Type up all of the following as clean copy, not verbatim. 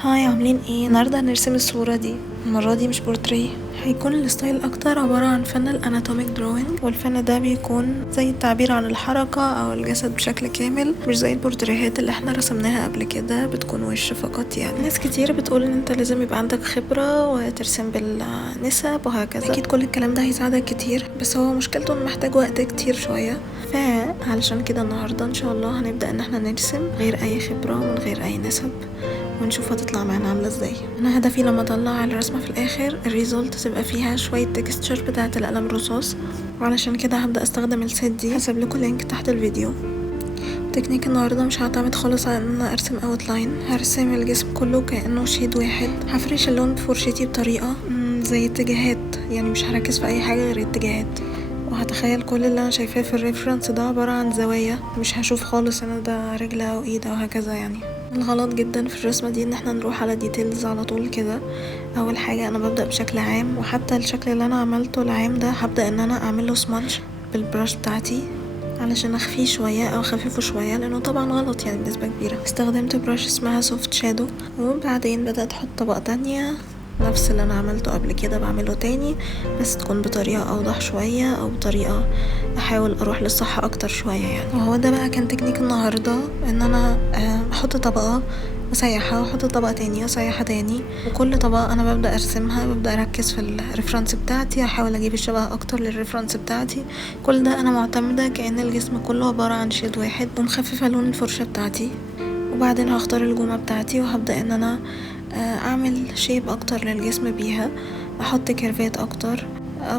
هاي، عاملين ايه؟ النهارده هنرسم الصورة دي. المرة دي مش بورتريه، هيكون الستايل اكتر عبارة عن فن الاناتوميك دروينج، والفن ده بيكون زي التعبير عن الحركة او الجسد بشكل كامل، مش زي البورتريهات اللي احنا رسمناها قبل كده بتكون وش فقط. يعني ناس كتير بتقول ان انت لازم يبقى عندك خبرة وترسم بالنسب وهكذا. اكيد كل الكلام ده هيساعدك كتير، بس هو مشكلته انه محتاج وقت كتير شوية. فعلشان كده النهاردة ان شاء الله هنبدأ ان احنا نرسم غير اي خبرة ومن غير اي نسب، ونشوف هتطلع معانا عامله ازاي. انا هدفي لما اطلع الرسمه في الاخر الريزولت تبقى فيها شويه تكستشر بتاعه القلم الرصاص، وعلشان كده هبدا استخدم السيت دي. هسيب لكم لينك تحت الفيديو. تكنيك النهارده مش هعتمد خالص على ان انا ارسم اوتلاين، هرسم الجسم كله كانه شيد واحد. هفرش اللون بفرشتي بطريقه زي اتجاهات، يعني مش هركز في اي حاجه غير اتجاهات، وهتخيل كل اللي انا شايفاه في الريفرنس ده عباره عن زوايا، مش هشوف خالص ان ده رجل او ايد او هكذا. يعني الغلط جدا في الرسمه دي ان احنا نروح على ديتيلز على طول كده. اول حاجه انا ببدا بشكل عام، وحتى الشكل اللي انا عملته العام ده هبدا ان انا اعمله سمادج بالبراش بتاعتي علشان اخفيه شويه او اخففه شويه، لانه طبعا غلط يعني بنسبه كبيره. استخدمت براش اسمها سوفت شادو، وبعدين بدات احط طبقه تانية نفس اللي انا عملته قبل كده بعمله تاني، بس تكون بطريقه اوضح شويه او بطريقه احاول اروح للصح اكتر شويه يعني. وهو ده بقى كان تكنيك النهارده، ان انا احط طبقه اسيحها واحط طبقه تانية اسيحها تاني، وكل طبقه انا ببدا ارسمها ببدا اركز في الريفرنس بتاعتي، احاول اجيب الشبه اكتر للريفرنس بتاعتي. كل ده انا معتمده كأن الجسم كله عباره عن شيد واحد، ومخففه لون الفرشه بتاعتي. وبعدين هختار الجومه بتاعتي وهبدا ان انا اعمل شيب اكتر للجسم بيها، احط كيرفات اكتر،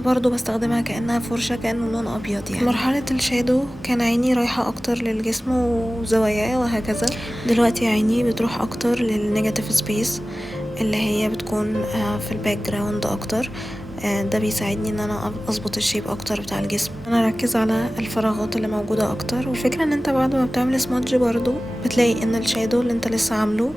برضو بستخدمها كأنها فرشة كأنه لون أبيض. يعني مرحلة الشادو كان عيني رايحة أكتر للجسم وزواياه وهكذا، دلوقتي عيني بتروح أكتر للنيجاتيف سبيس اللي هي بتكون في الباك جراوند أكتر. ده بيساعدني ان انا اظبط الشيب اكتر بتاع الجسم، انا اركز على الفراغات اللي موجودة اكتر. والفكرة ان انت بعد ما بتعمل سمادج برضو بتلاقي ان الشادو اللي انت لسه عامله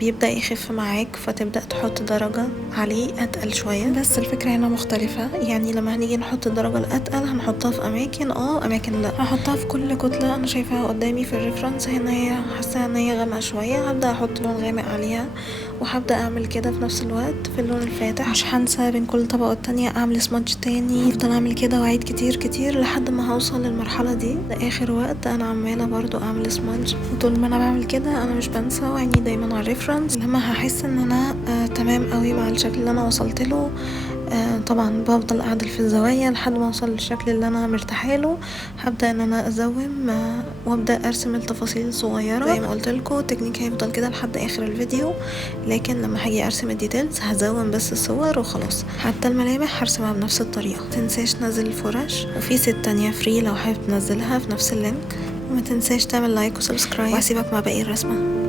بيبدأ يخف معاك، فتبدأ تحط درجة عليه أتقل شوية. بس الفكرة هنا مختلفة، يعني لما هنيجي نحط الدرجة الأتقل هنحطها في أماكن لا، هحطها في كل كتلة أنا شايفاها قدامي في الريفرنس. هنا هي حاسة ان هي غامقة شوية، هبدأ أحط لون غامق عليها، وهبدأ أعمل كده في نفس الوقت في اللون الفاتح. مش هنسى بين كل طبقة التانية أعمل سمادج تاني، أفضل أعمل كده وأعيد كتير كتير لحد ما هوصل للمرحلة دي. ده آخر وقت أنا عمالة برضو أعمل سمادج، وطول ما أنا بعمل كده أنا مش بنسى وعيني دايما على الريفرنس. لما هحس ان انا تمام قوي مع الشكل اللي انا وصلت له، طبعا بفضل اعدل في الزوايا لحد ما اوصل للشكل اللي انا مرتاحه له. هبدا ان انا ازوم وابدا ارسم التفاصيل الصغيره. زي ما قلت لكم التكنيك هيفضل كده لحد اخر الفيديو، لكن لما هاجي ارسم الديتيلز هزوم بس الصور وخلاص. حتى الملامح هرسمها بنفس الطريقه. متنساش تنزل الفرش، وفي ست تانية فري لو حابب تنزلها في نفس اللينك. وما تنساش تعمل لايك وسبسكرايب، وهسيبك مع باقي الرسمه.